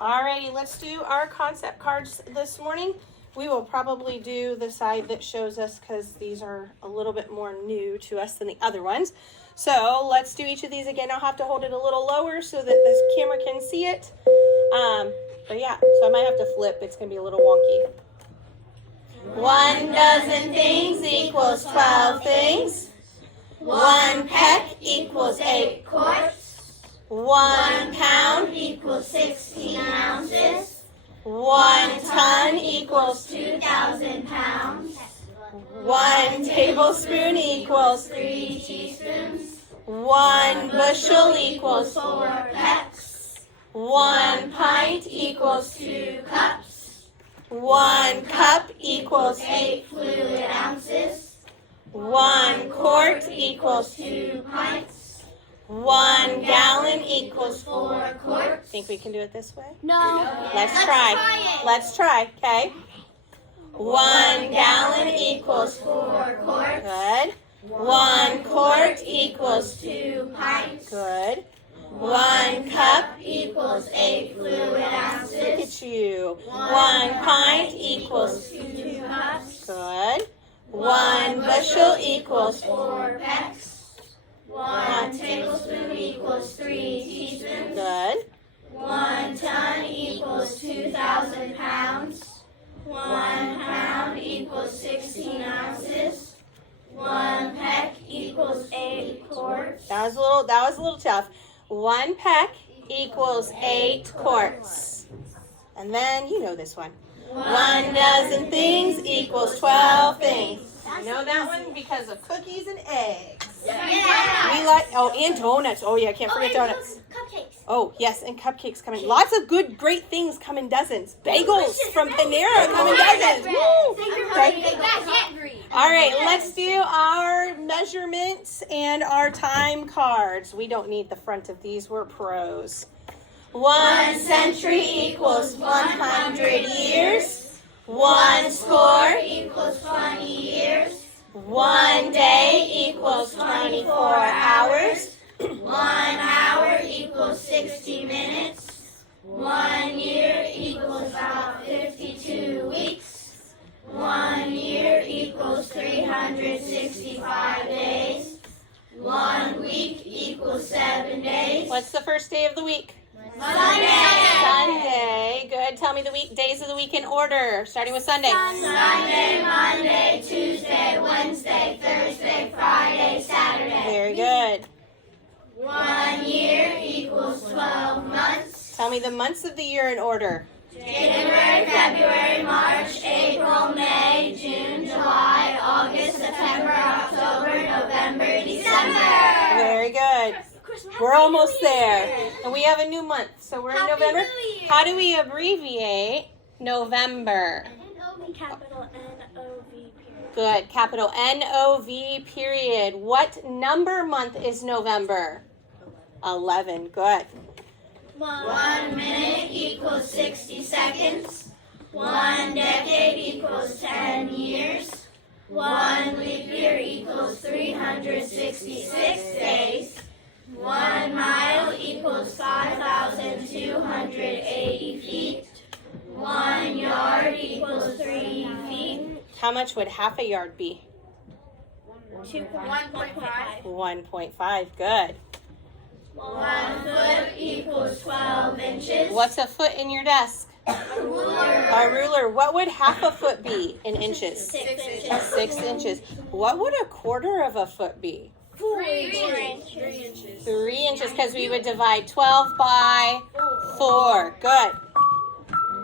Alrighty, let's do our concept cards this morning. We will probably do the side that shows us because these are a little bit more new to us than the other ones. So let's do each of these again. I'll have to hold it a little lower so that this camera can see it. But yeah, so I might have to flip. It's going to be a little wonky. 1 dozen things equals 12 things. 1 peck equals 8 quarts. 1 pound equals 16 ounces. 1 ton equals 2,000 pounds. 1 tablespoon equals 3 teaspoons. 1 bushel equals 4 pecks. 1 pint equals 2 cups. 1 cup equals 8 fluid ounces. 1 quart equals 2 pints. 1 gallon equals 4 quarts. Think we can do it this way? No. Let's try. Let's try, okay? 1 gallon equals 4 quarts. Good. 1 quart equals 2 pints. Good. 1 cup equals 8 fluid ounces. Look at you. 1 pint equals 2 cups. Good. 1 bushel equals 4 pecks. 1 tablespoon equals 3 teaspoons. Good. 1 ton equals 2,000 pounds. 1 pound equals 16 ounces. 1 peck equals 8 quarts. That was a little tough. 1 peck equals 8 quarts. And then you know this one. 1 dozen things equals 12 things. I know that one because of cookies and eggs. Yeah. We like, and donuts. Oh yeah, can't forget donuts. Cupcakes. Oh yes, and cupcakes come in. Lots of good, great things come in dozens. Bagels from Panera come in dozens. Woo! Okay. All right, let's do our measurements and our time cards. We don't need the front of these. We're pros. 1 century equals 100 years. 1 score equals 20 years. 1 day equals 24 hours. 1 hour equals 60 minutes. 1 year equals about 52 weeks. 1 year equals 365 days. 1 week equals 7 days. What's the first day of the week? Sunday. Good. Tell me the days of the week in order, starting with Sunday. Sunday, Monday, Tuesday, Wednesday, Thursday, Friday, Saturday. Very good. 1 year equals 12 months. Tell me the months of the year in order. January, February, March, April, May, June, July, August, September, October, November, December. Very good. We're almost there. And we have a new month, so we're in November. How do we abbreviate November? Capital N-O-V period. Good. Capital N-O-V period. What number month is November? 11. Good. 1 minute equals 60 seconds. 1 decade equals 10 years. 1 leap year equals 366 days. 1 mile equals 5,280 feet. 1 yard equals 3 feet. How much would half a yard be? 1.5. 1.5. Good. 1 foot equals 12 inches. What's a foot in your desk? A ruler. A ruler. What would half a foot be in inches? 6 inches. 6 inches. What would a quarter of a foot be? 3 inches. 3 inches, because we would divide 12 by 4. Good.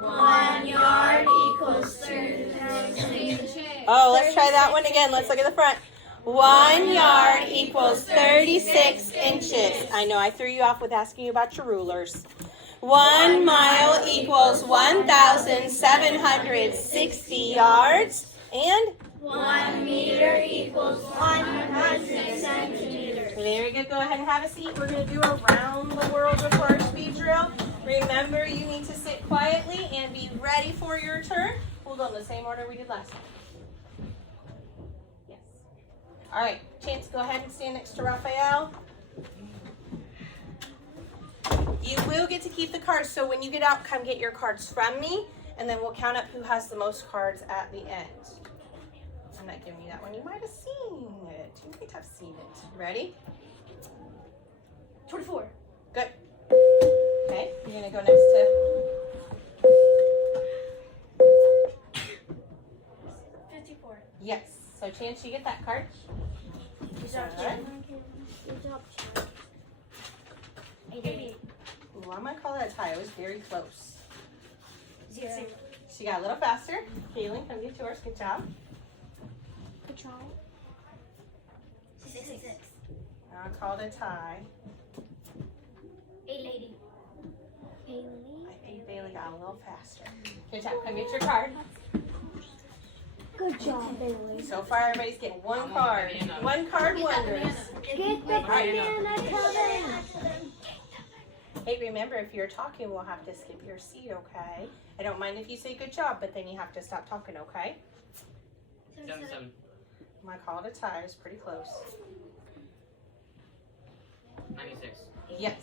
1 yard equals 36. Oh, let's try that one again. Let's look at the front. 1 yard equals 36 inches. I know I threw you off with asking you about your rulers. 1 mile equals 1,760 yards. And 1 meter equals 100 centimeters. very good. Go ahead and have a seat. We're going to do a round the world report speed drill. Remember, you need to sit quietly and be ready for your turn. We'll go in the same order we did last time. Yes. All right, Chance, go ahead and stand next to Raphael. You will get to keep the cards, so when you get out, come get your cards from me, and then we'll count up who has the most cards at the end. I'm not giving you that one. You might have seen it. You might have seen it. Ready? 24. Good. Okay, you're gonna go next to 54. yes. So Chance, you get that card. Good job, Alright. Good job, Chad. 88. Ooh, I might call that a tie. It was very close. 0. She got a little faster. Kaylin, come get yours. Good job. Good try. 66. I called a tie. 80. I think Bailey got a little faster. Good job. Come get your card. Good job, Bailey. So far, everybody's getting one card. One card wonders. Get the banana, Kevin. Hey, remember, if you're talking, we'll have to skip your seat, okay? I don't mind if you say good job, but then you have to stop talking, okay? 77. I called a tie. It's pretty close. 96. Yes.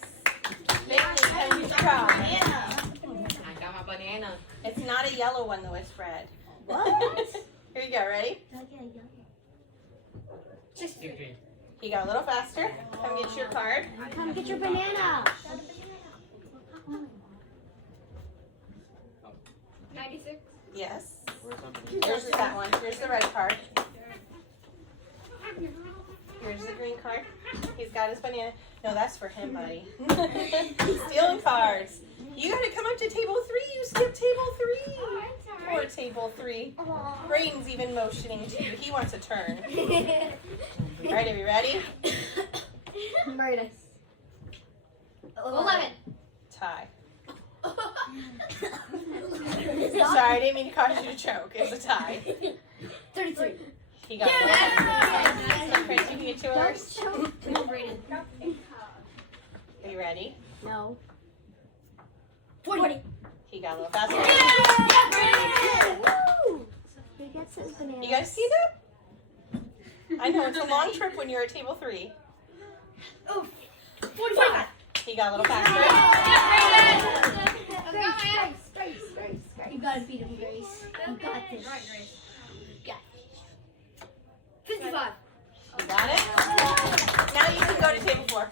Bailey, come get your card. I got my banana. It's not a yellow one, though. It's red. What? Here you go. Ready? 63. You got a little faster. Come get your card. Come get your banana. 96. Yes. Where's my banana? Here's that one. Here's the red card. Here's the green card. He's got his banana. No, that's for him, buddy. Stealing cards. You gotta come up to table 3. You skipped table 3. Poor table 3. Braden's even motioning too. He wants a turn. All right, are we ready? Murder. 11. Tie. Sorry, I didn't mean to cause you to choke. It's a tie. 33. He got it. So, Chris, you can get yours. No, Brayden. Are you ready? No. 20. He got a little faster. Woo! He gets his banana. You guys see that? I know, it's a long trip when you're at table 3. Oh, 45. He got a little faster. You gotta beat him, Grace. You got this. Got it. 55. You got it? Now you can go to table 4.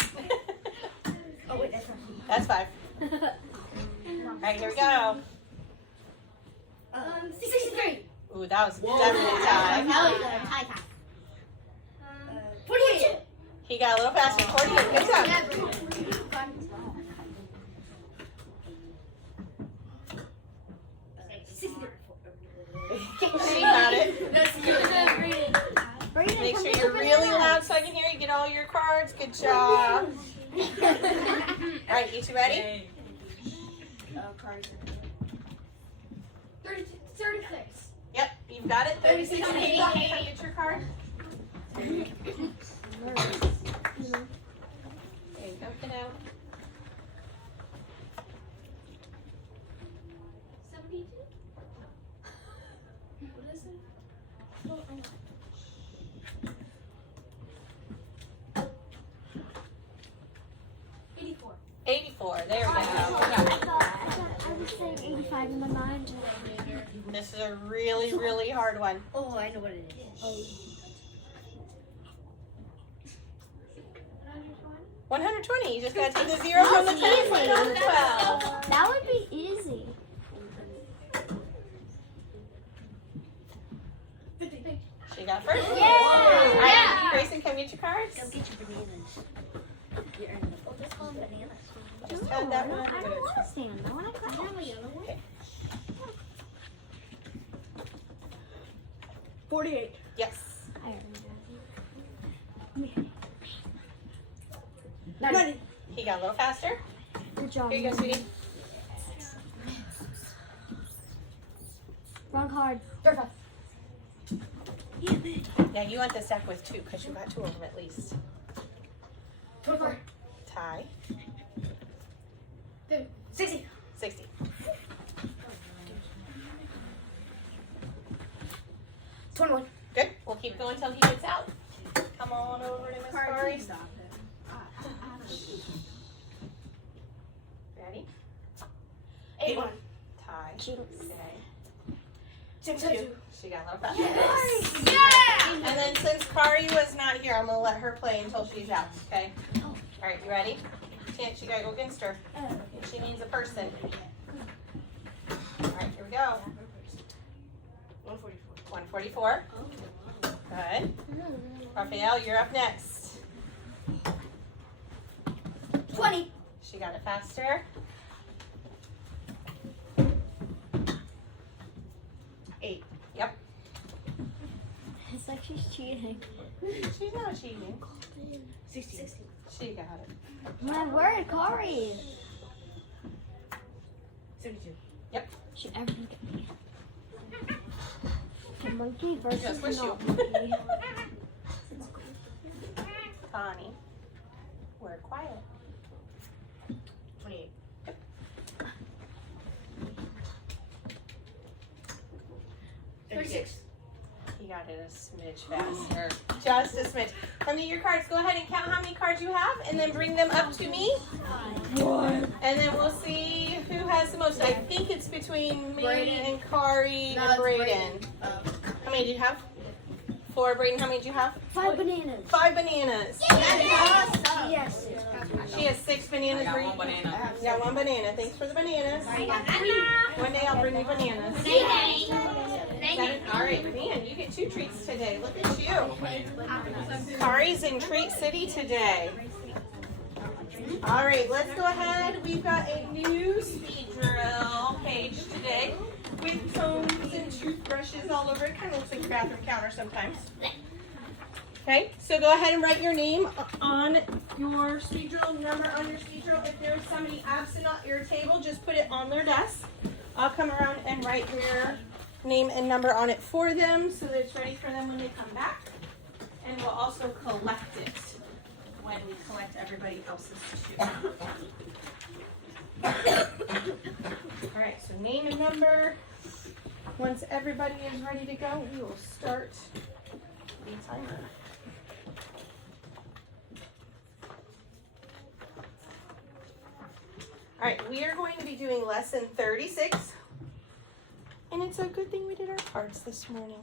Oh, wait, that's not. That's 5. All right, here we go. 63. Ooh, that was definitely a tie. Now we got a tie. 48. He got a little faster. 48. Good job. She got it. Make sure you're really loud so I can hear you. Get all your cards. Good job. All right, you two ready? 36. Yep, you've got it. 36 and 80. Come get your card. There you go, kiddo. 72? What is it? 84. 84. There we go. I was saying 85 in my mind. This is a really, really hard one. Oh, I know what it is. 120. You just gotta take the 0 from the 10 and put it on the 12. That would be easy. She got first. Yeah. All right, Yeah. Grayson, come get your cards. Go get your bananas. Oh, let's call them bananas. Just had that one. I don't want to stand. I want to cut. I have a yellow one. Okay. 48. Yes. I already have it. 90. He got a little faster. Good job. Here you go, sweetie. Wrong card. 35. Now you want the stack with 2 because you got 2 of them at least. 24. Tie. 60. 60. Good. We'll keep going until he gets out. Come on over to Miss Corey. 8-1. Tie. Jinx. Okay. 6-2. She got a little faster. Yeah! And then since Kari was not here, I'm gonna let her play until she's out. Okay. Oh. All right. You ready? Chance, you gotta go against her. She needs a person. All right. Here we go. 144. Good. Raphael, you're up next. 20. She got it faster. 8. Yep. It's like she's cheating. She's not cheating. 60. She got it. My word, Corey. 72. Should everyone get me? The monkey versus Just the wish you. not monkey. Connie, we're quiet. 28. You got it a smidge faster. Just a smidge. Let me your cards. Go ahead and count how many cards you have and then bring them up to me. And then we'll see who has the most. I think it's between me and Kari and Brayden. How many do you have? 4. Brayden, how many do you have? 5 bananas. 5 bananas. Yes. She has 6 bananas. I got Brayden. 1 banana. You got 1 banana. Thanks for the bananas. One day I'll bring you bananas. 7. All right, man, you get 2 treats today. Look at you. Kari's in Treat City today. All right, let's go ahead. We've got a new speed drill page today with combs and toothbrushes all over it. Kind of looks like a bathroom counter sometimes. Okay, so go ahead and write your name on your speed drill, number on your speed drill. If there's somebody absent at your table, just put it on their desk. I'll come around and write their name and number on it for them so that it's ready for them when they come back. And we'll also collect it when we collect everybody else's too. All right, so name and number. Once everybody is ready to go, we will start the timer. All right, we are going to be doing lesson 36. And it's a good thing we did our cards this morning.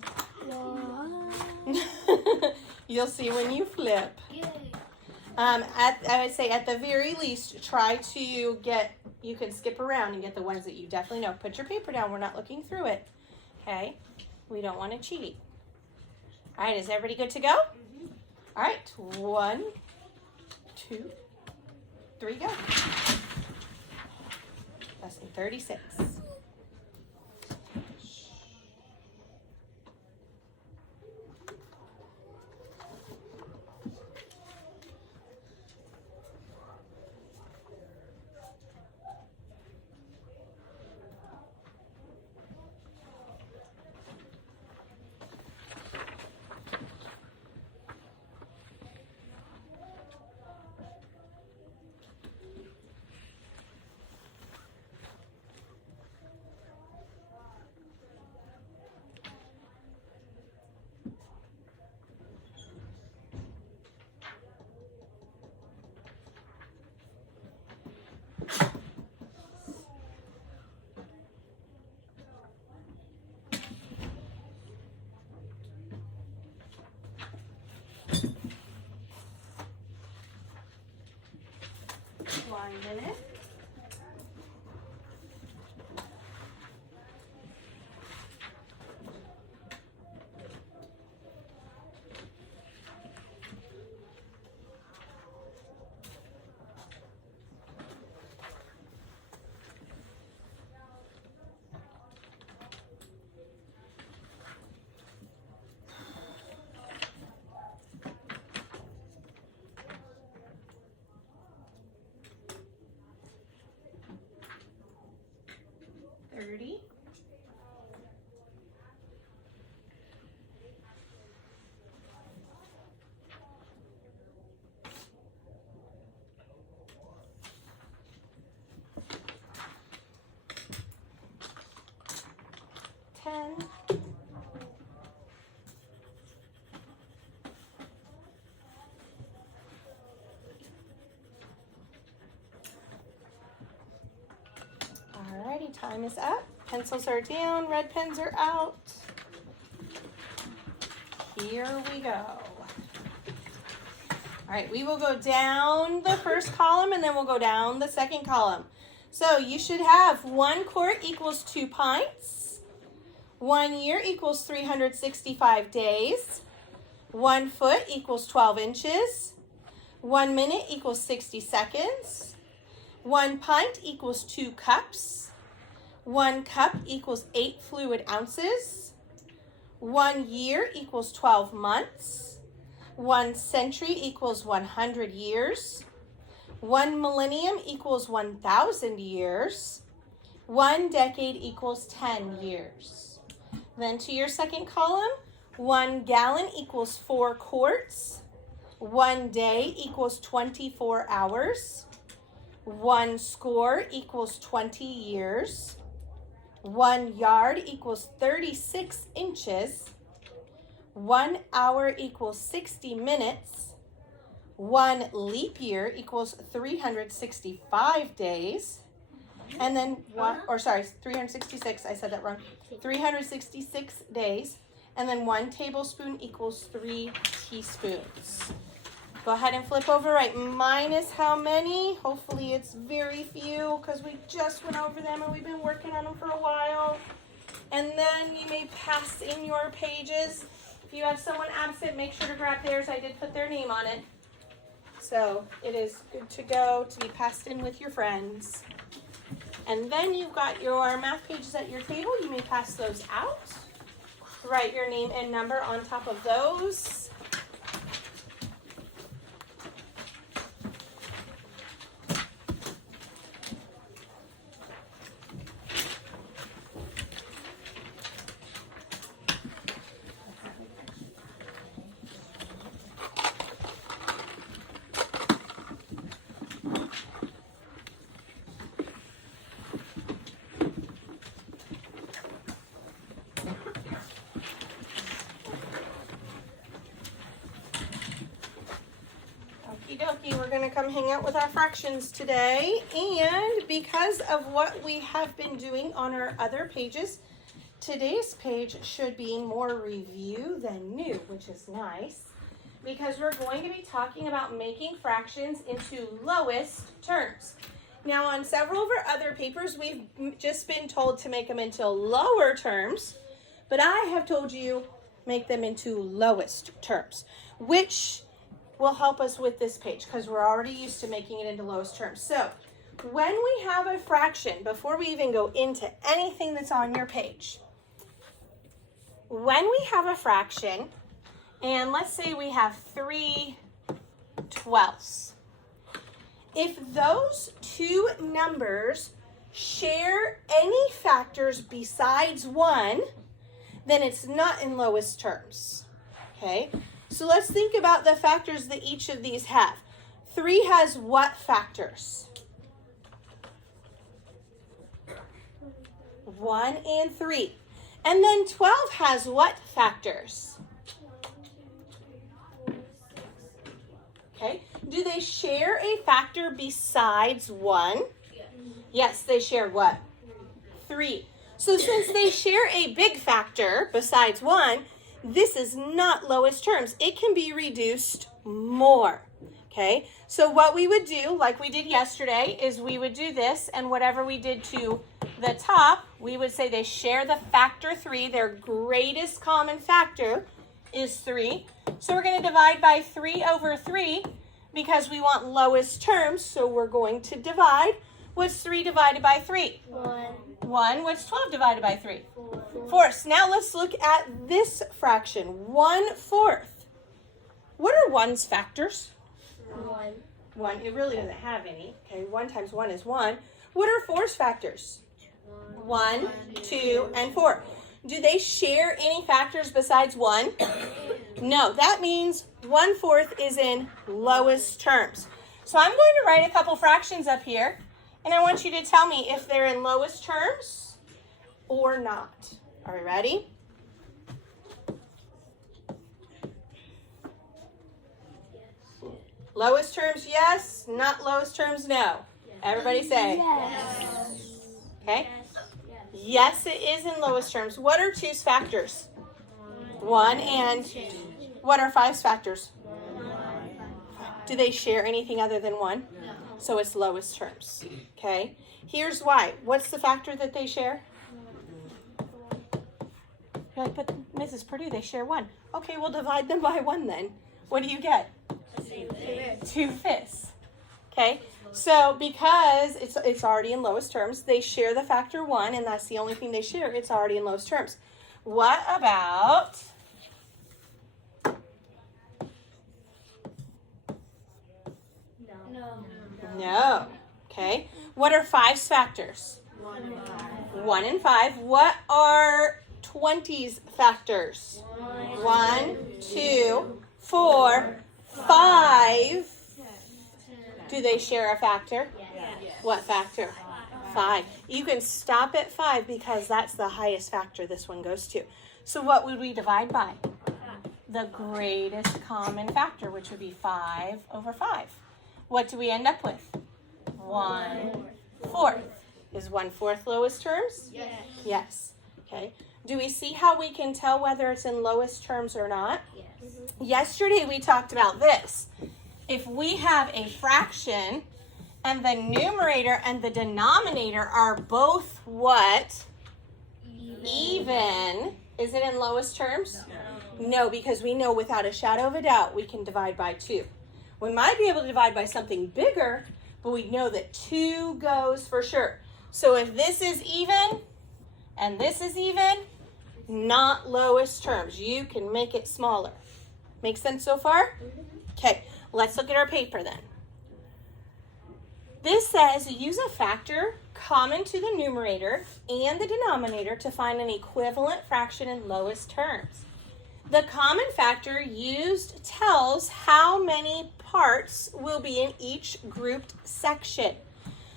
You'll see when you flip. I would say at the very least, try to get, you can skip around and get the ones that you definitely know. Put your paper down. We're not looking through it. Okay? We don't want to cheat. All right, is everybody good to go? All right, 1, 2, 3, go. Lesson 36. One minute. $30. $10. Alrighty. Okay, time is up. Pencils are down, red pens are out. Here we go. All right, we will go down the first column and then we'll go down the second column. So you should have 1 quart equals 2 pints. 1 year equals 365 days. 1 foot equals 12 inches. 1 minute equals 60 seconds. 1 pint equals 2 cups. 1 cup equals 8 fluid ounces. 1 year equals 12 months. 1 century equals 100 years. 1 millennium equals 1,000 years. 1 decade equals 10 years. Then to your second column, 1 gallon equals 4 quarts. 1 day equals 24 hours. 1 score equals 20 years. 1 yard equals 36 inches. 1 hour equals 60 minutes. 1 leap year equals 365 days. And then 366, I said that wrong. 366 days. And then 1 tablespoon equals 3 teaspoons. Go ahead and flip over, right? Minus how many? Hopefully it's very few because we just went over them and we've been working on them for a while. And then you may pass in your pages. If you have someone absent, make sure to grab theirs. I did put their name on it. So it is good to go to be passed in with your friends. And then you've got your math pages at your table. You may pass those out. Write your name and number on top of those. We're going to come hang out with our fractions today, and because of what we have been doing on our other pages, today's page should be more review than new, which is nice, because we're going to be talking about making fractions into lowest terms. Now on several of our other papers, we've just been told to make them into lower terms, but I have told you make them into lowest terms, which will help us with this page because we're already used to making it into lowest terms. So when we have a fraction, before we even go into anything that's on your page, when we have a fraction, and let's say we have 3/12, if those two numbers share any factors besides 1, then it's not in lowest terms, okay? So let's think about the factors that each of these have. 3 has what factors? 1 and 3. And then 12 has what factors? Okay. Do they share a factor besides 1? Yes, they share what? 3. So since they share a big factor besides 1, this is not lowest terms. It can be reduced more, okay? So what we would do, like we did yesterday, is we would do this, and whatever we did to the top, we would say they share the factor 3. Their greatest common factor is 3. So we're going to divide by 3 over 3 because we want lowest terms, so we're going to divide. What's 3 divided by 3? 1. What's 12 divided by 3? 4. Now let's look at this fraction, 1/4. What are 1's factors? 1. It really doesn't have any. Okay, 1 times 1 is 1. What are 4's factors? 1, 2, and 4. Do they share any factors besides 1? No, that means 1/4 is in lowest terms. So I'm going to write a couple fractions up here, and I want you to tell me if they're in lowest terms or not. Are we ready? Lowest terms, yes. Not lowest terms, no. Everybody say. Yes. Okay. Yes, it is in lowest terms. What are 2's factors? 1 and what are 5's factors? Do they share anything other than 1? So it's lowest terms. Okay. Here's why. What's the factor that they share? You're like, but Mrs. Purdue, they share 1. Okay, we'll divide them by 1 then. What do you get? 2/5. Okay. So because it's already in lowest terms, they share the factor 1, and that's the only thing they share. It's already in lowest terms. What about no? Okay. What are 5's factors? 1 and 5. What are 20's factors? 1, 2, 4, 5. Do they share a factor? What factor? 5. You can stop at 5 because that's the highest factor this one goes to. So what would we divide by? The greatest common factor, which would be 5 over 5. What do we end up with? 1/4. Is 1/4 lowest terms? Yes. Yes. Okay. Do we see how we can tell whether it's in lowest terms or not? Yes. Yesterday we talked about this. If we have a fraction and the numerator and the denominator are both what? Even. Is it in lowest terms? No, because we know without a shadow of a doubt we can divide by 2. We might be able to divide by something bigger, but we know that 2 goes for sure. So if this is even and this is even, not lowest terms. You can make it smaller. Make sense so far? Okay, let's look at our paper then. This says use a factor common to the numerator and the denominator to find an equivalent fraction in lowest terms. The common factor used tells how many parts will be in each grouped section.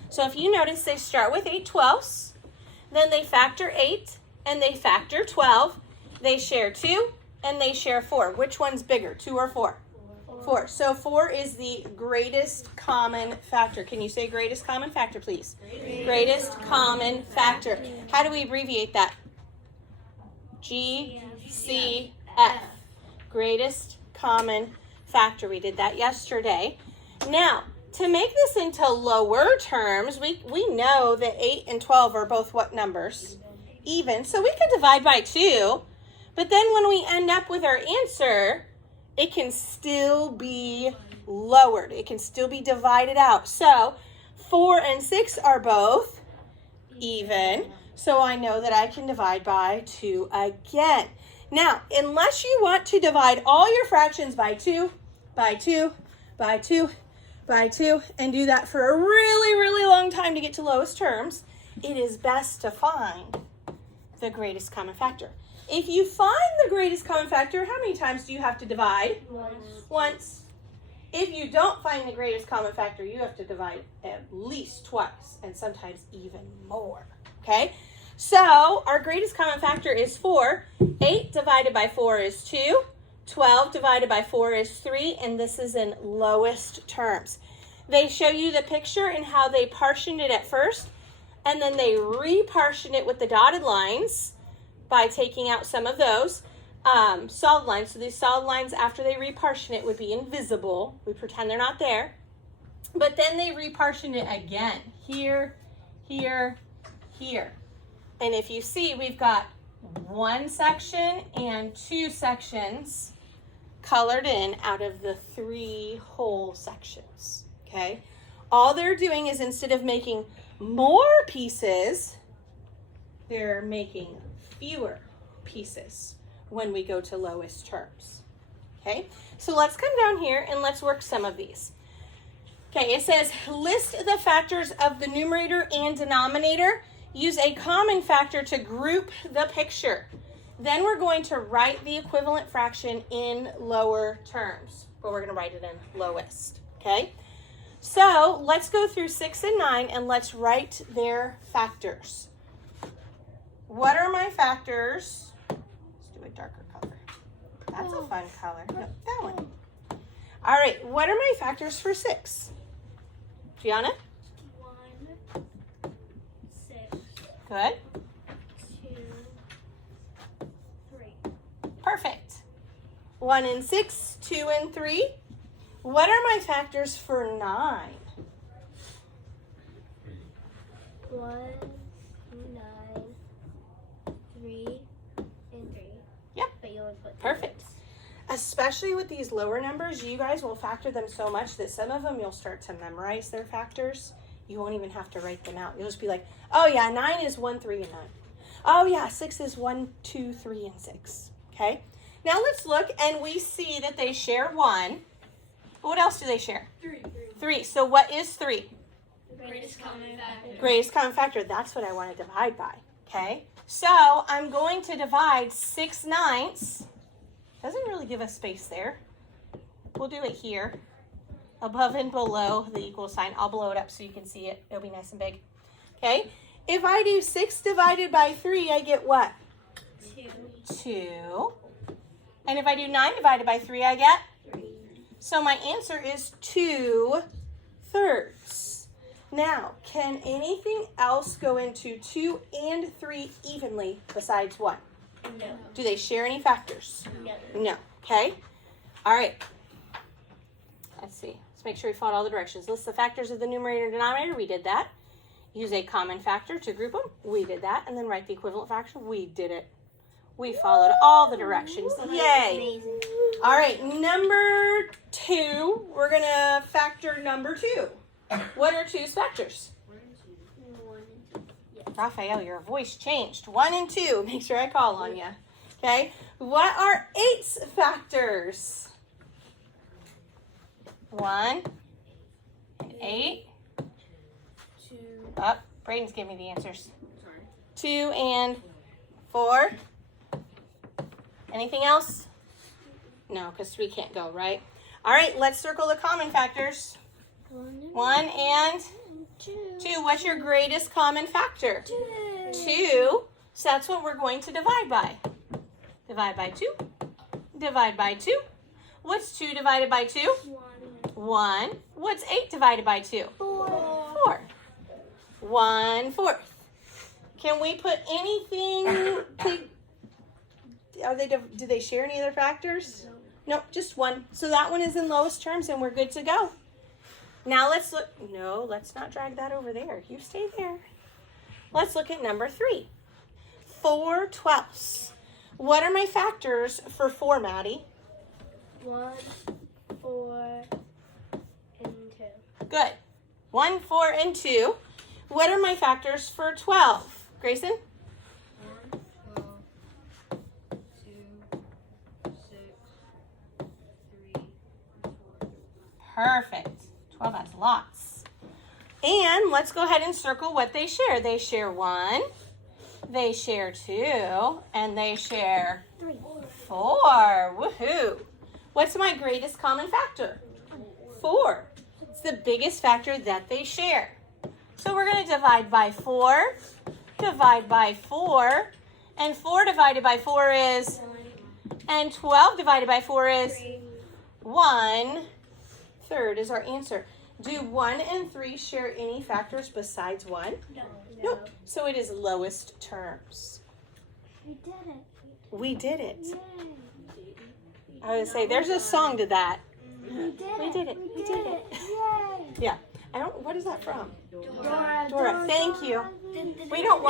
So if you notice, they start with 8/12, then they factor 8, and they factor 12. They share 2, and they share 4. Which one's bigger, 2 or 4? 4. So 4 is the greatest common factor. Can you say greatest common factor, please? Greatest common factor. How do we abbreviate that? GCF. Greatest common factor. We did that yesterday. Now, to make this into lower terms, we know that 8 and 12 are both what numbers? Even. So we could divide by 2, but then when we end up with our answer, it can still be lowered. It can still be divided out. So 4 and 6 are both even. So I know that I can divide by 2 again. Now, unless you want to divide all your fractions by 2, by 2, by 2, by 2, and do that for a really, really long time to get to lowest terms, it is best to find the greatest common factor. If you find the greatest common factor, how many times do you have to divide? Once. If you don't find the greatest common factor, you have to divide at least twice, and sometimes even more. Okay? So, our greatest common factor is 4. 8 divided by 4 is 2. 12 divided by 4 is 3, and this is in lowest terms. They show you the picture and how they partitioned it at first, and then they repartitioned it with the dotted lines by taking out some of those solid lines. So these solid lines, after they repartition it, would be invisible. We pretend they're not there. But then they repartitioned it again. Here, here, here. And if you see, we've got 1 section and 2 sections colored in out of the 3 whole sections, okay? All they're doing is instead of making more pieces, they're making fewer pieces when we go to lowest terms, okay? So let's come down here and let's work some of these. Okay, it says list the factors of the numerator and denominator. Use a common factor to group the picture. Then we're going to write the equivalent fraction in lower terms, but we're going to write it in lowest, okay? So let's go through 6 and 9 and let's write their factors. What are my factors? Let's do a darker color. That's a fun color. No, that one. All right, what are my factors for 6? Gianna? 1, 6. Good. 1 and 6, 2 and 3. What are my factors for 9? 1, 9, 3, and 3. Yep. But you only put Perfect. Especially with these lower numbers, you guys will factor them so much that some of them you'll start to memorize their factors. You won't even have to write them out. You'll just be like, oh yeah, 9 is 1, 3, and 9. Oh yeah, 6 is 1, 2, 3, and 6. Okay? Now let's look, and we see that they share 1. What else do they share? 3. So what is 3? Greatest common factor. Greatest common factor. That's what I want to divide by. Okay? So I'm going to divide 6/9. Doesn't really give us space there. We'll do it here. Above and below the equal sign. I'll blow it up so you can see it. It'll be nice and big. Okay? If I do 6 divided by 3, I get what? 2. And if I do 9 divided by 3, I get? 3. So my answer is 2/3. Now, can anything else go into 2 and 3 evenly besides 1? No. Do they share any factors? No. No. Okay? All right. Let's see. Let's make sure we followed all the directions. List the factors of the numerator and denominator. We did that. Use a common factor to group them. We did that. And then write the equivalent fraction. We did it. We followed all the directions. Yay. Amazing. All right. Number 2. We're going to factor number 2. What are 2's factors? 1 and 2. Raphael, your voice changed. 1 and 2. Make sure I call on you. Okay. What are 8's factors? 1 and 8. 2. Oh, Braden's giving me the answers. Sorry. 2 and 4. Anything else? No, because 3 can't go, right? All right, let's circle the common factors. 1 and 2. 2. What's your greatest common factor? 2. 2. So that's what we're going to divide by. Divide by 2. Divide by 2. What's 2 divided by 2? 1. What's 8 divided by 2? 4. 1/4. Can we put anything? Do they share any other factors? Nope, just 1. So that one is in lowest terms, and we're good to go. Now let's look. No, let's not drag that over there. You stay there. Let's look at number 3. 4/12. What are my factors for 4, Maddie? 1, 4, and 2. Good. 1, 4, and 2. What are my factors for 12? Grayson? 1, 12, 2, 6, 3, 4. Perfect. 12 has lots. And let's go ahead and circle what they share. They share 1, they share 2, and they share 3. 4. Woohoo. What's my greatest common factor? 4. It's the biggest factor that they share. So we're going to divide by 4, divide by 4, and 4 divided by 4 is, and 12 divided by 4 is 1/3 is our answer. Do 1 and 3 share any factors besides 1? No. Nope. So it is lowest terms. We did it. We did it. Yay. I would say there's a song to that. We did We it. did it. We did it. Yay. Yeah. What is that from? Dora. Dora, thank you. We don't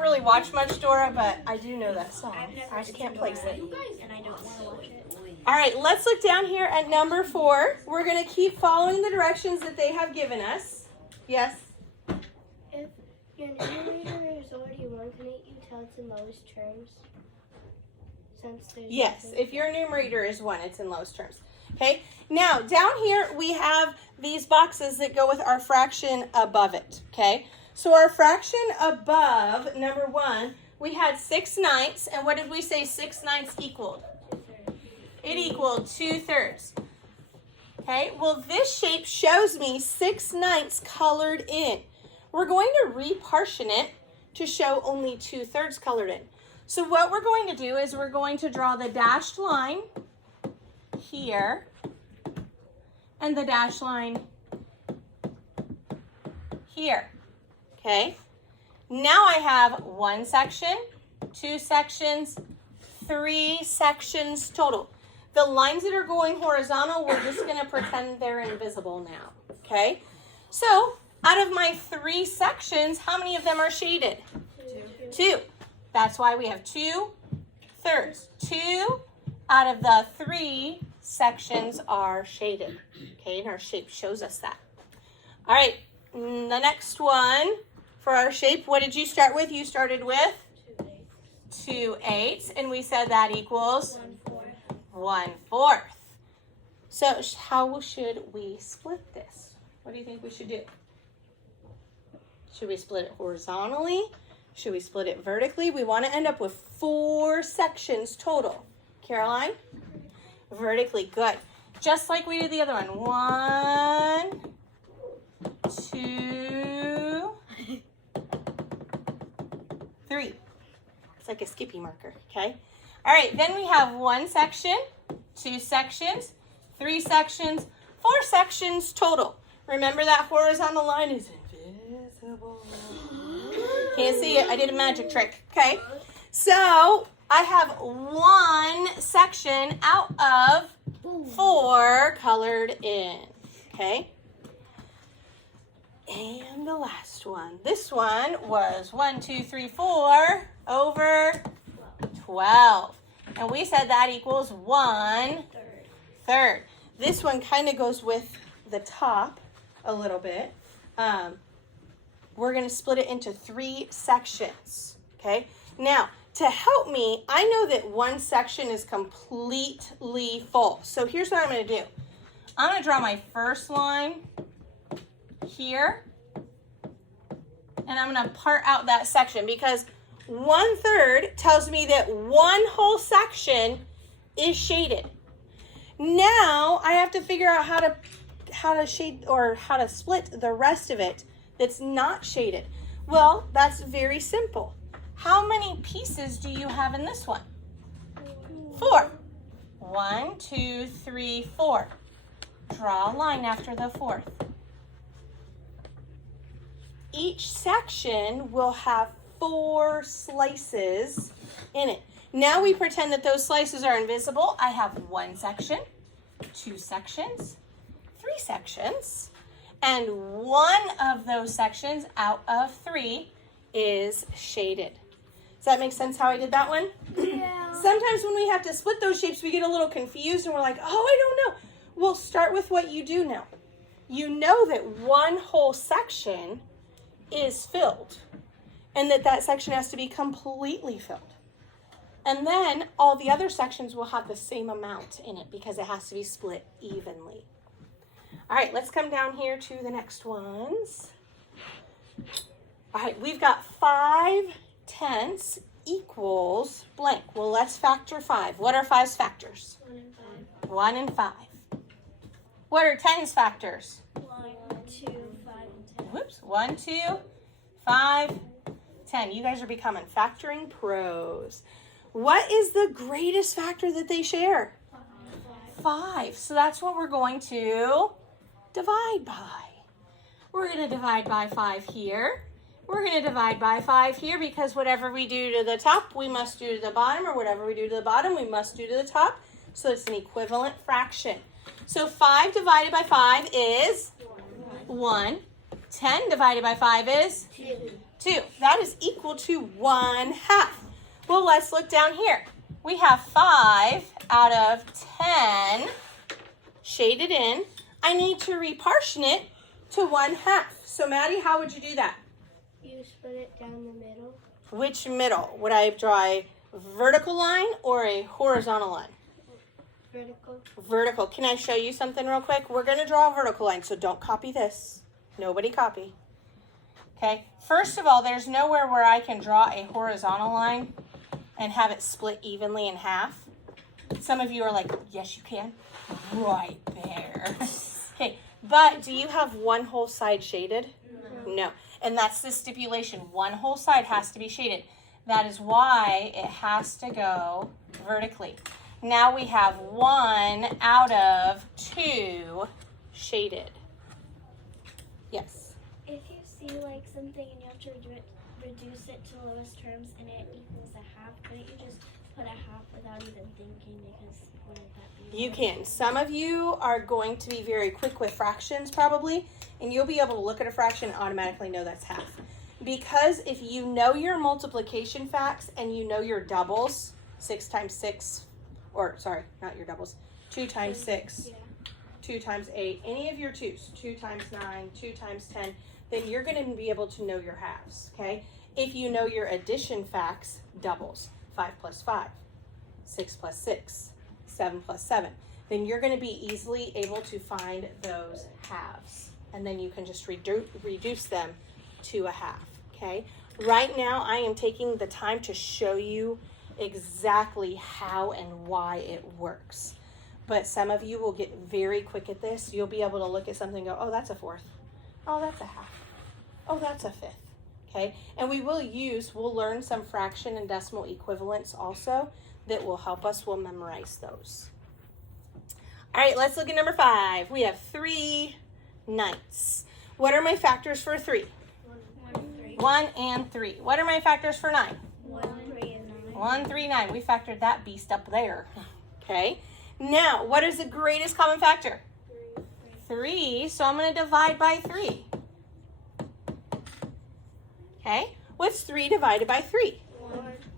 really watch much Dora, but I do know that song. I just can't place it. And I don't want to watch it. All right, let's look down here at number 4. We're going to keep following the directions that they have given us. Yes? If your numerator is already 1, couldn't you tell it's in lowest terms? Since there's Yes. nothing- If your numerator is 1, it's in lowest terms. Okay? Now, down here we have these boxes that go with our fraction above it. Okay? So our fraction above number 1, we had 6/9, and what did we say 6/9 equaled? It equaled 2/3. Okay, well this shape shows me 6/9 colored in. We're going to repartition it to show only 2/3 colored in. So what we're going to do is we're going to draw the dashed line here and the dashed line here. Okay, now I have 1 section, 2 sections, 3 sections total. The lines that are going horizontal, we're just going to pretend they're invisible now, okay? So, out of my 3 sections, how many of them are shaded? 2. That's why we have 2/3. 2 out of the 3 sections are shaded, okay? And our shape shows us that. All right, the next one for our shape, what did you start with? You started with 2 eighths, and we said that equals 1/4. So how should we split this? What do you think we should do? Should we split it horizontally? Should we split it vertically? We want to end up with 4 sections total. Caroline? Vertically, good. Just like we did the other one. 1, 2, 3. It's like a Skippy marker, okay? All right, then we have 1 section, 2 sections, 3 sections, 4 sections total. Remember that horizontal line is invisible. Can't see it. I did a magic trick, okay? So I have 1 section out of 4 colored in, okay? And the last one. This one was 1, 2, 3, 4 over 12. And we said that equals 1/3. This one kind of goes with the top a little bit. We're going to split it into 3 sections, okay? Now, to help me, I know that 1 section is completely full. So here's what I'm going to do. I'm going to draw my first line here, and I'm going to part out that section because 1/3 tells me that 1 whole section is shaded. Now I have to figure out how to shade or how to split the rest of it that's not shaded. Well, that's very simple. How many pieces do you have in this one? 4. 1, 2, 3, 4. Draw a line after the 4th. Each section will have 4 slices in it. Now we pretend that those slices are invisible. I have 1 section, 2 sections, 3 sections, and 1 of those sections out of 3 is shaded. Does that make sense how I did that one? Yeah. Sometimes when we have to split those shapes, we get a little confused and we're like, oh, I don't know. Well, start with what you do know. You know that 1 whole section is filled and that section has to be completely filled. And then all the other sections will have the same amount in it because it has to be split evenly. All right, let's come down here to the next ones. All right, we've got 5/10 equals blank. Well, let's factor 5. What are 5's factors? 1 and 5. 1 and 5. What are 10's factors? 1, 2, 5, and 10. Whoops. 1, 2, 5, 10. You guys are becoming factoring pros. What is the greatest factor that they share? 5. So that's what we're going to divide by. We're going to divide by 5 here. We're going to divide by 5 here because whatever we do to the top, we must do to the bottom, or whatever we do to the bottom, we must do to the top. So it's an equivalent fraction. So 5 divided by 5 is 1. 10 divided by 5 is 2. That is equal to 1/2. Well, let's look down here. We have 5 out of 10 shaded in. I need to repartition it to 1/2. So Maddie, how would you do that? You split it down the middle. Which middle? Would I draw a vertical line or a horizontal line? Vertical. Vertical. Can I show you something real quick? We're going to draw a vertical line, so don't copy this. Nobody copy. Okay. First of all, there's nowhere where I can draw a horizontal line and have it split evenly in half. Some of you are like, yes, you can. Right there. Okay. But do you have 1 whole side shaded? No. And that's the stipulation. 1 whole side has to be shaded. That is why it has to go vertically. Now we have 1 out of 2 shaded. Yes. If you see like something and you have to reduce it to the lowest terms and it equals 1/2, couldn't you just put a half without even thinking because wouldn't that be? You can. Some of you are going to be very quick with fractions probably, and you'll be able to look at a fraction and automatically know that's half. Because if you know your multiplication facts and you know your doubles, 6 times 6, or sorry, not your doubles, 2 times 6, Yeah. 2 times 8, any of your 2s, 2 times 9, 2 times 10, then you're going to be able to know your halves, okay? If you know your addition facts, doubles, 5 plus 5, 6 plus 6, 7 plus 7, then you're going to be easily able to find those halves. And then you can just reduce them to a half, okay? Right now, I am taking the time to show you exactly how and why it works. But some of you will get very quick at this. You'll be able to look at something and go, oh, that's a fourth. Oh, that's a half. Oh, that's a fifth. Okay, and we'll learn some fraction and decimal equivalents also that will help us. We'll memorize those. All right, let's look at number 5. We have 3/9. What are my factors for 3? 1 and 3. What are my factors for 9? 1, 3, and 9. 1, 3, 9. We factored that beast up there. Okay, now what is the greatest common factor? 3, so I'm going to divide by 3. Okay, what's 3 divided by 3?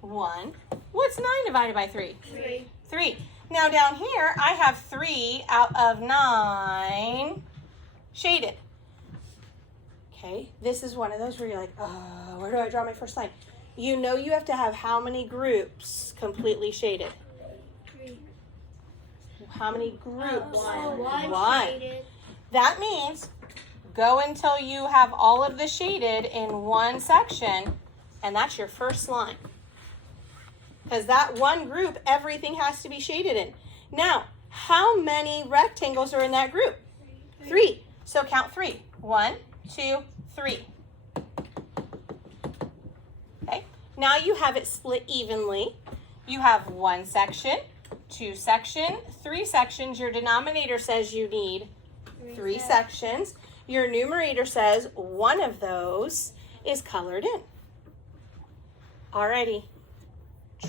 1. What's 9 divided by 3? 3. 3. Now down here, I have 3 out of 9 shaded. Okay, this is one of those where you're like, oh, where do I draw my first line? You know you have to have how many groups completely shaded? 3. How many groups? One. Shaded. That means go until you have all of the shaded in one section, and that's your first line. Because that one group, everything has to be shaded in. Now, how many rectangles are in that group? 3. So count 3. 1, 2, 3. Okay. Now you have it split evenly. You have 1 section, 2 section, 3 sections. Your denominator says you need 3 sections. Your numerator says one of those is colored in. Alrighty.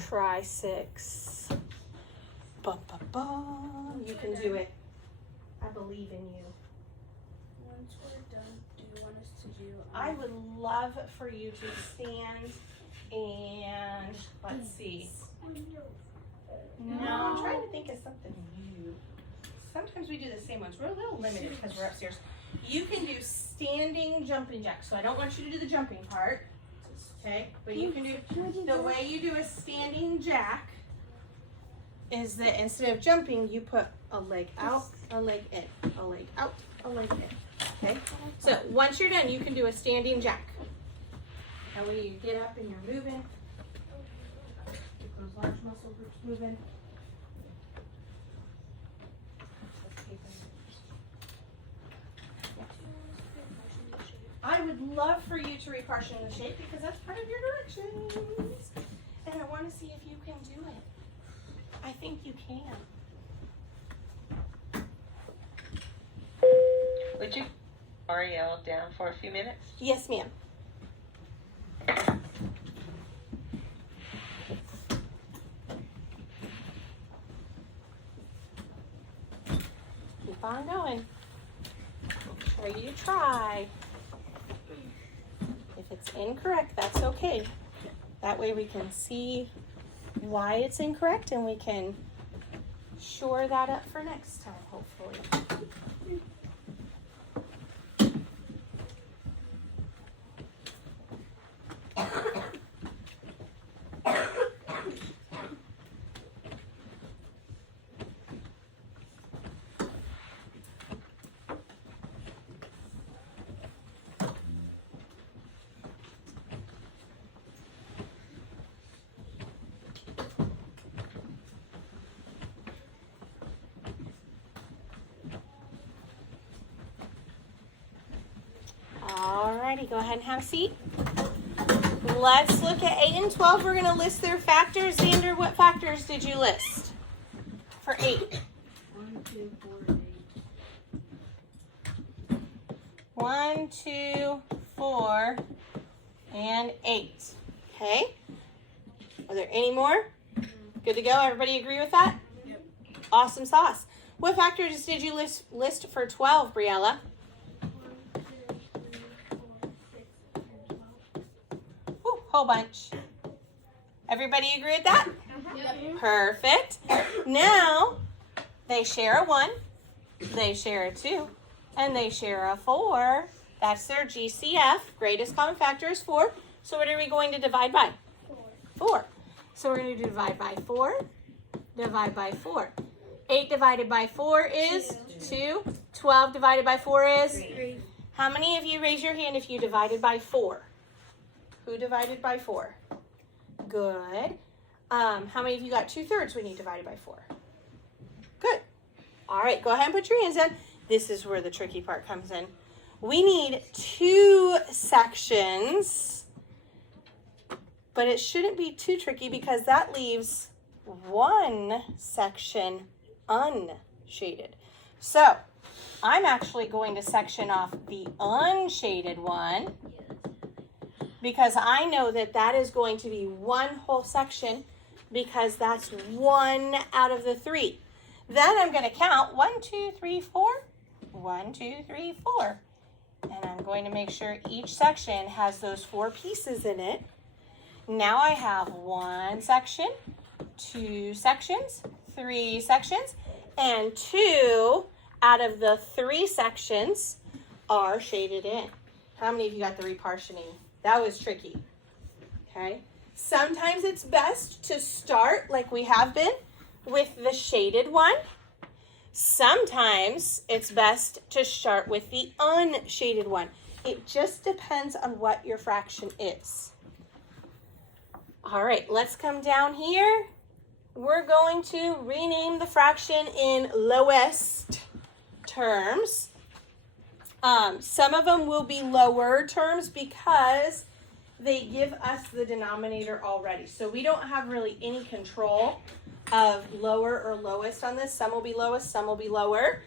Try 6. Bum, bum, bum. You can do it. I believe in you. Once we're done, do you want us to do? I would love for you to stand and let's see. No, I'm trying to think of something new. Sometimes we do the same ones. We're a little limited because we're upstairs. You can do standing jumping jacks. So I don't want you to do the jumping part. Okay? But you can do, the way you do a standing jack is that instead of jumping, you put a leg out, a leg in, a leg out, a leg in. Okay? So once you're done, you can do a standing jack. That way you get up and you're moving. Get those large muscle groups moving. I would love for you to repartition the shape because that's part of your directions. And I want to see if you can do it. I think you can. Would you Ariel down for a few minutes? Yes, ma'am. Keep on going. Make sure you try. If it's incorrect, that's okay. That way we can see why it's incorrect and we can shore that up for next time, hopefully. Alrighty, go ahead and have a seat. Let's look at 8 and 12. We're going to list their factors. Xander, what factors did you list for 8? 1, 2, 4, 8. 1, 2, 4, and 8. Okay. Are there any more? Good to go? Everybody agree with that? Yep. Awesome sauce. What factors did you list for 12, Briella? 1, 2, 3, 4, 6, and 12. Woo, whole bunch. Everybody agree with that? Perfect. Now, they share a 1, they share a 2, and they share a 4. That's their GCF. Greatest common factor is 4. So what are we going to divide by? 4. So we're going to divide by 4, divide by 4. 8 divided by 4 is 2. 12 divided by 4 is? 3. How many of you raise your hand if you divided by 4? Who divided by 4? Good. How many of you got 2/3 when you divided by 4? Good. All right, go ahead and put your hands in. This is where the tricky part comes in. We need 2 sections, but it shouldn't be too tricky because that leaves 1 section unshaded. So I'm actually going to section off the unshaded one because I know that that is going to be 1 whole section because that's 1 out of the 3. Then I'm going to count 1, 2, 3, 4. 1, 2, 3, 4. And I'm going to make sure each section has those 4 pieces in it. Now I have 1 section, 2 sections, 3 sections, and 2 out of the 3 sections are shaded in. How many of you got the repartitioning? That was tricky. Okay. Sometimes it's best to start like we have been with the shaded one. Sometimes it's best to start with the unshaded one. It just depends on what your fraction is. All right, let's come down here. We're going to rename the fraction in lowest terms. Some of them will be lower terms because they give us the denominator already. So we don't have really any control of lower or lowest on this. Some will be lowest, some will be lower.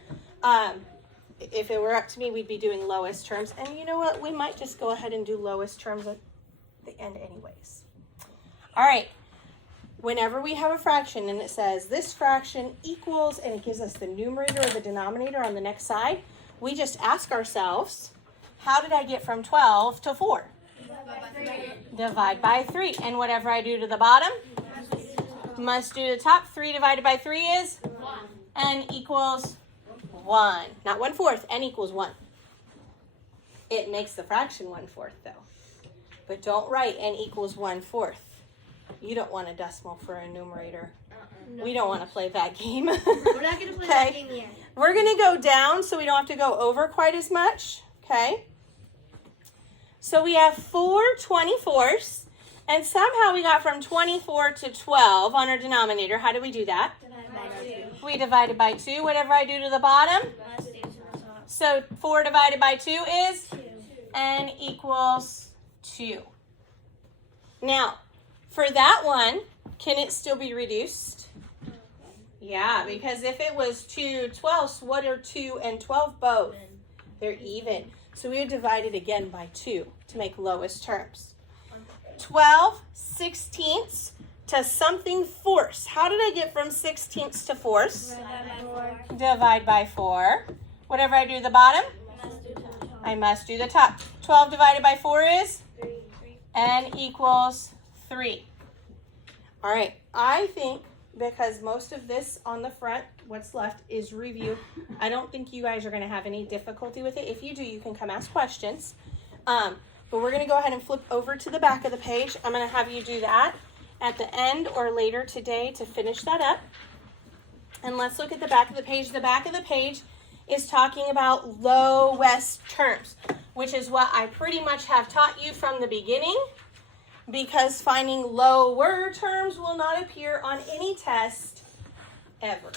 If it were up to me, we'd be doing lowest terms. And you know what? We might just go ahead and do lowest terms at the end anyways. All right. Whenever we have a fraction and it says this fraction equals, and it gives us the numerator or the denominator on the next side, we just ask ourselves, how did I get from 12 to 4? Divide by 3. And whatever I do to the bottom, must do the top. 3 divided by 3 is? 1. N equals 1. Not 1/4. N equals 1. It makes the fraction 1/4 though. But don't write N equals 1/4. You don't want a decimal for a numerator. No. We don't want to play that game. We're not going to play that game yet. We're going to go down so we don't have to go over quite as much. Okay. So we have 4 24ths. And somehow we got from 24 to 12 on our denominator. How do we do that? We divided by 2. Whatever I do to the bottom. So 4 divided by 2 is? 2. N equals 2. Now, for that one, can it still be reduced? Yeah, because if it was 2 12ths, what are 2 and 12 both? They're even. So we would divide it again by 2 to make lowest terms. 12 16ths to something fourths. How did I get from 16ths to fourths? Divide by 4. Whatever I do to the bottom, I must do the top. 12 divided by 4 is? 3. N equals 3. All right, I think because most of this on the front, what's left is review. I don't think you guys are going to have any difficulty with it. If you do, you can come ask questions. But we're going to go ahead and flip over to the back of the page. I'm going to have you do that at the end or later today to finish that up. And let's look at the back of the page. The back of the page is talking about lowest terms, which is what I pretty much have taught you from the beginning, because finding lower terms will not appear on any test ever,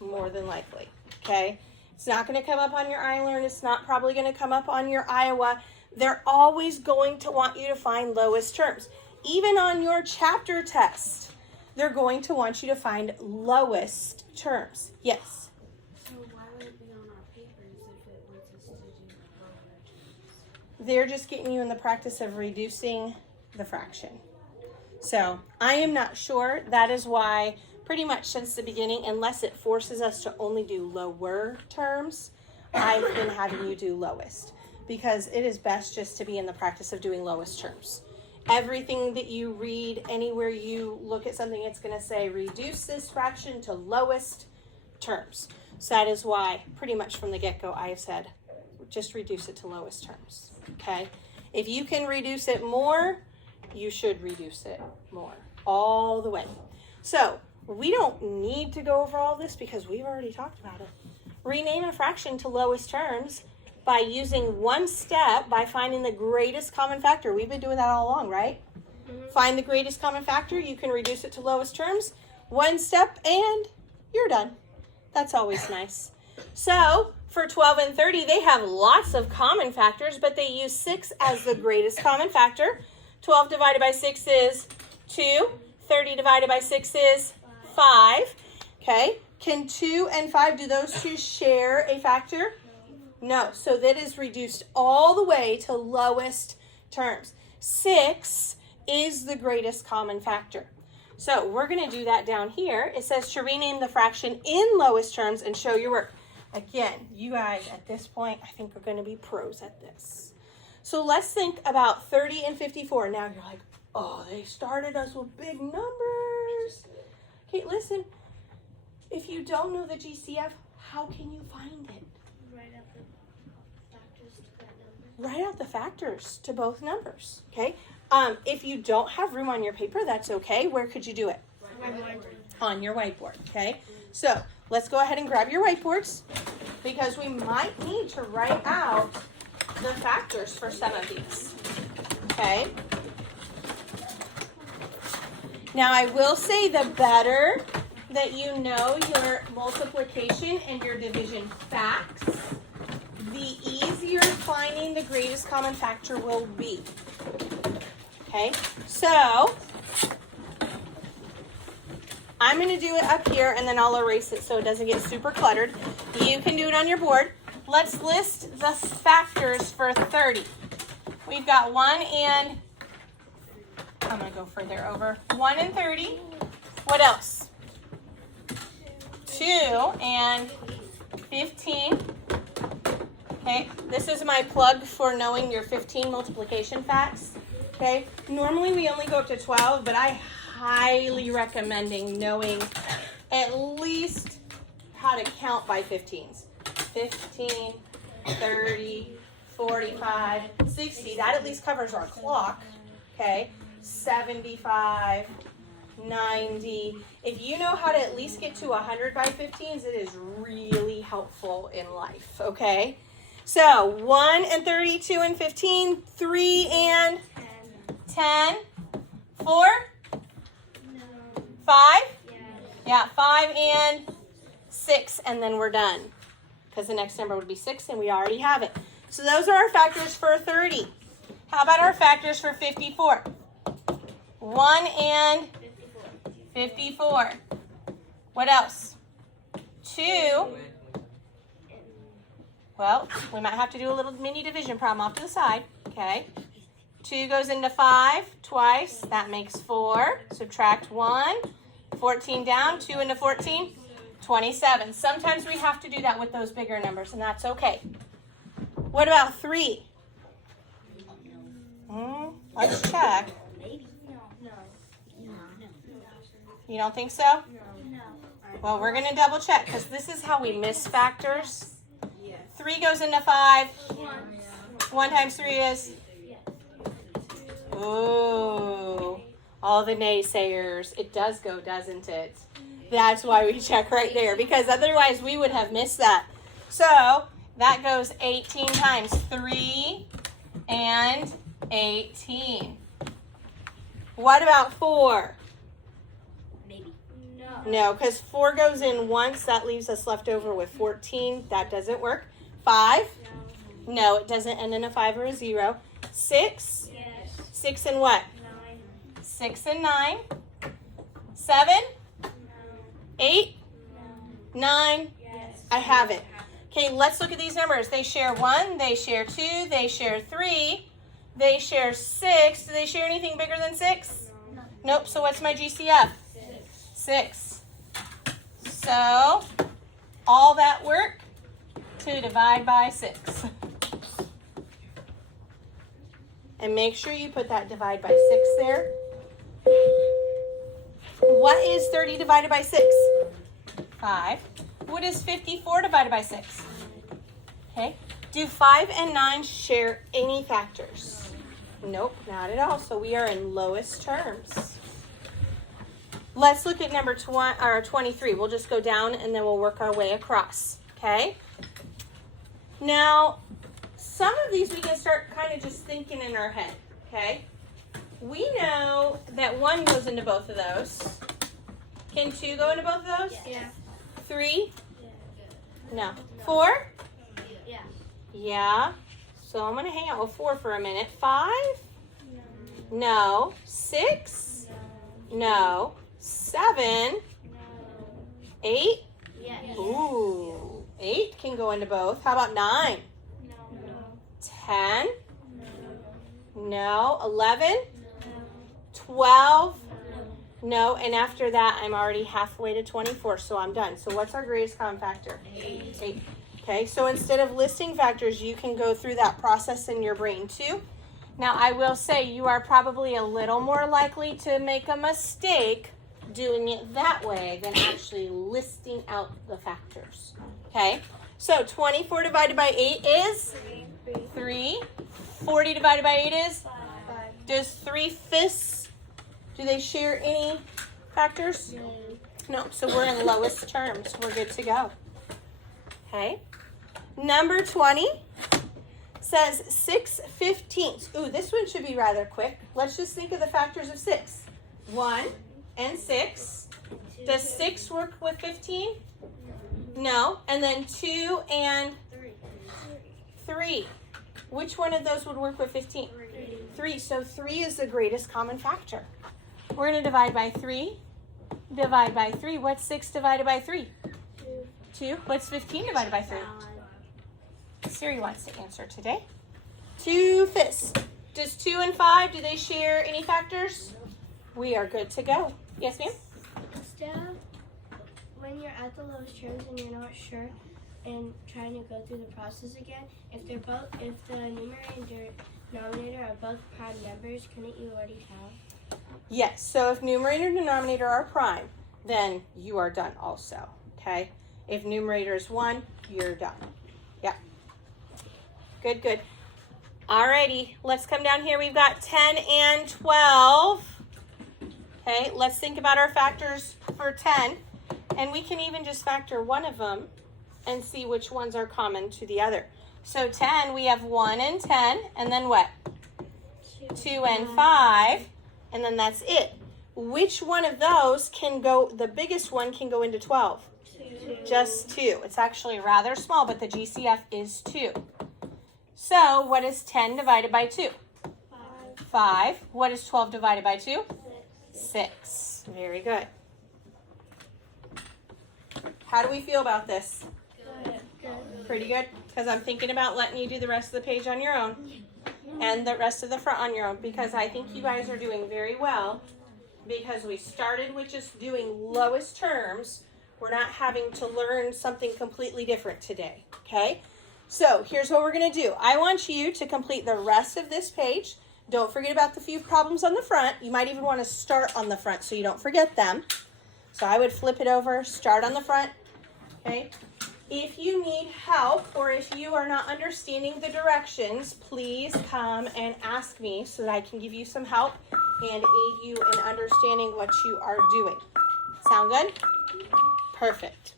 more than likely, okay? It's not going to come up on your iLearn. It's not probably going to come up on your Iowa. They're always going to want you to find lowest terms. Even on your chapter test, they're going to want you to find lowest terms. Yes? So why would it be on our papers if it was a student lower? They're just getting you in the practice of reducing the fraction. So I am not sure. That is why pretty much since the beginning, unless it forces us to only do lower terms, I've been having you do lowest, because it is best just to be in the practice of doing lowest terms. Everything that you read, anywhere you look at something, it's going to say reduce this fraction to lowest terms. So that is why pretty much from the get-go I have said just reduce it to lowest terms. Okay? If you can reduce it more, you should reduce it more all the way. So we don't need to go over all this because we've already talked about it. Rename a fraction to lowest terms by using one step, by finding the greatest common factor. We've been doing that all along, right? Find the greatest common factor. You can reduce it to lowest terms. One step and you're done. That's always nice. So for 12 and 30, they have lots of common factors, but they use 6 as the greatest common factor. 12 divided by 6 is 2. 30 divided by 6 is 5. Okay. Can 2 and 5, do those two share a factor? No. So that is reduced all the way to lowest terms. 6 is the greatest common factor. So we're going to do that down here. It says to rename the fraction in lowest terms and show your work. Again, you guys at this point, I think are going to be pros at this. So let's think about 30 and 54. Now you're like, oh, they started us with big numbers. Okay, listen. If you don't know the GCF, how can you find it? Write out the factors to that number. Write out the factors to both numbers, okay? If you don't have room on your paper, that's okay. Where could you do it? On your whiteboard, okay? So let's go ahead and grab your whiteboards because we might need to write out the factors for some of these, okay? Now I will say the better that you know your multiplication and your division facts, the easier finding the greatest common factor will be. Okay, so I'm going to do it up here and then I'll erase it so it doesn't get super cluttered. You can do it on your board. Let's list the factors for 30. We've got 1 and, I'm going to go further over, 1 and 30. What else? 2 and 15. Okay, this is my plug for knowing your 15 multiplication facts. Okay, normally we only go up to 12, but I highly recommending knowing at least how to count by 15s. 15, 30, 45, 60. That at least covers our clock. Okay, 75, 90. If you know how to at least get to 100 by 15s, it is really helpful in life. Okay, so 1 and 30, 2 and 15, 3 and 10, 4, 5, yeah, 5 and 6, and then we're done. Because the next number would be 6, and we already have it. So those are our factors for 30. How about our factors for 54? 1 and 54. What else? 2. Well, we might have to do a little mini division problem off to the side. Okay. 2 goes into 5 twice. That makes 4. Subtract 1. 14 down. 2 into 14. 27. Sometimes we have to do that with those bigger numbers, and that's okay. What about 3? Let's check. You don't think so? Well, we're going to double check because this is how we miss factors. 3 goes into 5. 1 times 3 is? Ooh, all the naysayers. It does go, doesn't it? That's why we check right there, because otherwise we would have missed that. So that goes 18 times 3 and 18. What about 4? No, because 4 goes in once. That leaves us left over with 14. That doesn't work. 5? No, it doesn't end in a 5 or a 0. 6? Yes. 6 and what? 9. 6 and 9. 7? No. 8? No. 9? Yes. I have it. Okay, let's look at these numbers. They share 1, they share 2, they share 3, they share 6. Do they share anything bigger than 6? Nope, so what's my GCF? 6. So, all that work to divide by 6. And make sure you put that divide by 6 there. What is 30 divided by 6? 5. What is 54 divided by 6? Okay. Do 5 and 9 share any factors? Nope, not at all. So we are in lowest terms. Let's look at number 23. We'll just go down and then we'll work our way across. Okay. Now, some of these we can start kind of just thinking in our head. Okay. We know that 1 goes into both of those. Can 2 go into both of those? Yeah. 3? No. 4? Yeah. Yeah. So I'm going to hang out with 4 for a minute. 5? No. 6? No. 7? 8? Yes. Ooh. 8 can go into both. How about 9? 10? No. 11? 12? No. And after that, I'm already halfway to 24, so I'm done. So what's our greatest common factor? 8. Okay, so instead of listing factors, you can go through that process in your brain too. Now, I will say you are probably a little more likely to make a mistake doing it that way than actually listing out the factors. Okay, so 24 divided by 8 is 3. 40 divided by 8 is? 5. Does 3/5, do they share any factors? No, so we're in lowest terms. We're good to go. Okay. Number 20 says 6/15. Ooh, this one should be rather quick. Let's just think of the factors of 6. 1 and 6. Does 6 work with 15? No. And then 2 and 3. Which one of those would work with 15? 3. So 3 is the greatest common factor. We're going to divide by 3. Divide by 3. What's 6 divided by 3? 2. What's 15 divided by 3? Siri wants to answer today. 2/5. Does 2 and 5, do they share any factors? We are good to go. Yes, ma'am? Instead of when you're at the lowest terms and you're not sure and trying to go through the process again, if the numerator and denominator are both prime numbers, couldn't you already tell? Yes. So if numerator and denominator are prime, then you are done also. Okay? If numerator is 1, you're done. Yeah. Good, good. Alrighty, let's come down here. We've got 10 and 12. Okay, let's think about our factors for 10. And we can even just factor one of them and see which ones are common to the other. So 10, we have 1 and 10, and then what? 2 and 5, and then that's it. Which one of those can go, the biggest one can go into 12? 2. Just 2. It's actually rather small, but the GCF is 2. So what is 10 divided by 2? 5. What is 12 divided by 2? 6. Very good. How do we feel about this? Good. Pretty good? Because I'm thinking about letting you do the rest of the page on your own and the rest of the front on your own, because I think you guys are doing very well, because we started with just doing lowest terms. We're not having to learn something completely different today, okay? So here's what we're going to do. I want you to complete the rest of this page. Don't forget about the few problems on the front. You might even want to start on the front so you don't forget them. So I would flip it over, start on the front, okay? If you need help or if you are not understanding the directions, please come and ask me so that I can give you some help and aid you in understanding what you are doing. Sound good? Perfect.